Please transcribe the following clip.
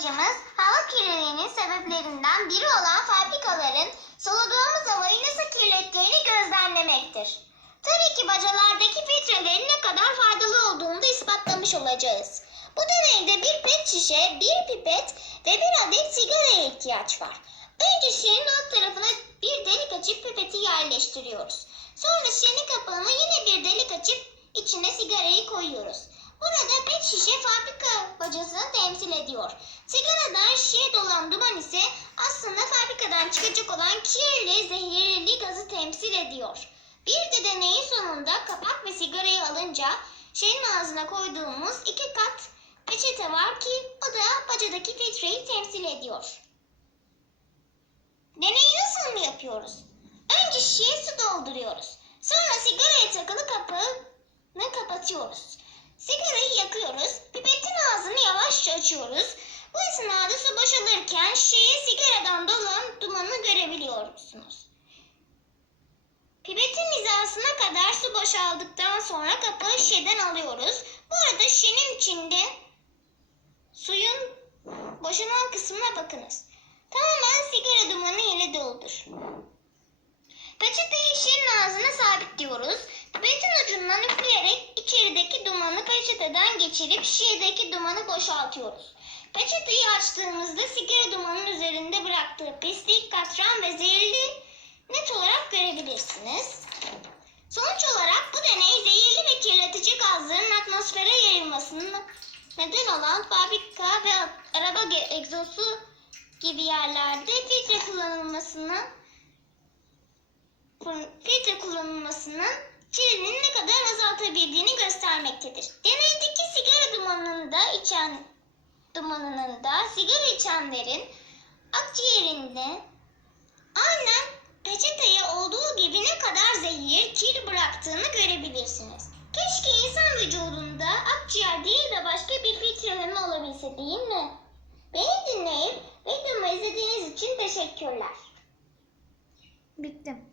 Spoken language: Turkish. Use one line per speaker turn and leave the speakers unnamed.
amacımız hava kirliliğinin sebeplerinden biri olan fabrikaların soluduğumuz havayı nasıl kirlettiğini gözlemlemektir. Tabii ki bacalardaki filtrelerin ne kadar faydalı olduğunu da ispatlamış olacağız. Bu deneyde bir pet şişe, bir pipet ve bir adet sigaraya ihtiyaç var. Önce şişenin alt tarafına bir delik açıp pipeti yerleştiriyoruz. Sonra şişenin kapağına yine bir delik açıp içine sigarayı koyuyoruz. Burada pet şişe fabrika bacasını temsil ediyor. Sigaradan şişeye dolan duman ise aslında fabrikadan çıkacak olan kirli, zehirli gazı temsil ediyor. Bir de deneyin sonunda kapak ve sigarayı alınca şişenin ağzına koyduğumuz iki kat peçete var ki o da bacadaki filtreyi temsil ediyor. Deneyi nasıl mı yapıyoruz? Önce şişeye su dolduruyoruz. Sonra sigaraya takılı kapağını kapatıyoruz. Sigarayı yakıyoruz. Yavaşça açıyoruz. Bu esnada su boşalırken şişeye sigaradan dolan dumanı görebiliyorsunuz. Pipetin hizasına kadar su boşaldıktan sonra kapağı şişeden alıyoruz. Bu arada şişenin içinde suyun boşalan kısmına bakınız. Tamamen sigara dumanı ile doldur. Peçeteyi şişenin ağzına sabitliyoruz. Pipetin ucundan üfleyerek içerideki dumanı peçeteden geçirip şişedeki dumanı boşaltıyoruz. Peçeteyi açtığımızda sigara dumanının üzerinde bıraktığı pislik, katran ve zehirli net olarak görebilirsiniz. Sonuç olarak bu deney zehirli ve kirletici gazların atmosfere yayılmasının neden olan fabrika ve araba egzosu gibi yerlerde filtre kullanılmasını filtre kullanılmasının kirliliğini ne kadar azaltabildiğini göstermektedir. Deneydeki sigara dumanını da içen dumanının da sigara içenlerin akciğerinde aynen peçeteye olduğu gibi ne kadar zehir, kir bıraktığını görebilirsiniz. Keşke insan vücudunda akciğer değil de başka bir filtreleme olabilse değil mi? Beni dinleyip videomu izlediğiniz için teşekkürler.
Bitti.